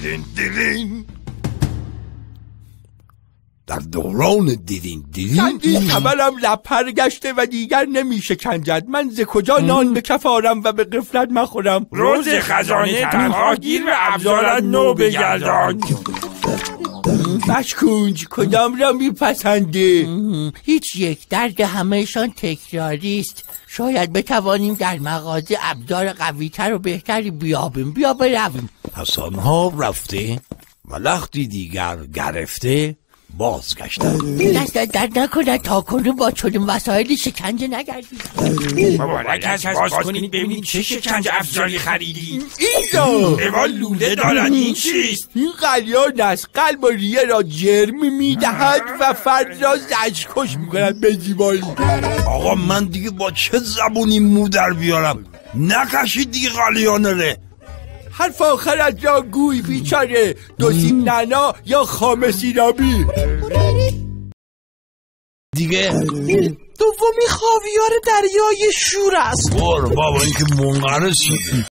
دیرین دیرین. در دوران دیرین دیرین کمرم لپر گشته و دیگر نمیشه کنجد. من ز کجا نان به کف آرم و به غفلت مخورم؟ روز خزانه تنها گیر و ابزارت نو بگردان. مشکونج کدام را میپسنده؟ هیچ یک، درد همهشان تکراری است. شاید بتوانیم در مغازه ابزار قوی‌تر و بهتری بیابیم. بیا برویم. حسن ها رفته و لختی دیگر گرفته بازگشتن. دست درد نکند تا کنون با چنین وسایلی شکنجه نگردیم. مبارک است، باز کنید ببینید چه شکنجه افزاری خریدید. اینجا دوال لوله دارد. این چیست؟ این قلیان است. قلب و ریه را جرم میدهد و فرد را زجرکش میکند به زیبایی. آقا من دیگه با چه زبونی مو در بیارم؟ نکشید دیگه قلیانه. حرف آخرت را گوی بیچاره. 2 سیم نعنا یا خام سیرابی. دیگه دومی خاویار دریای شور است. بابا این که منقرض شدی.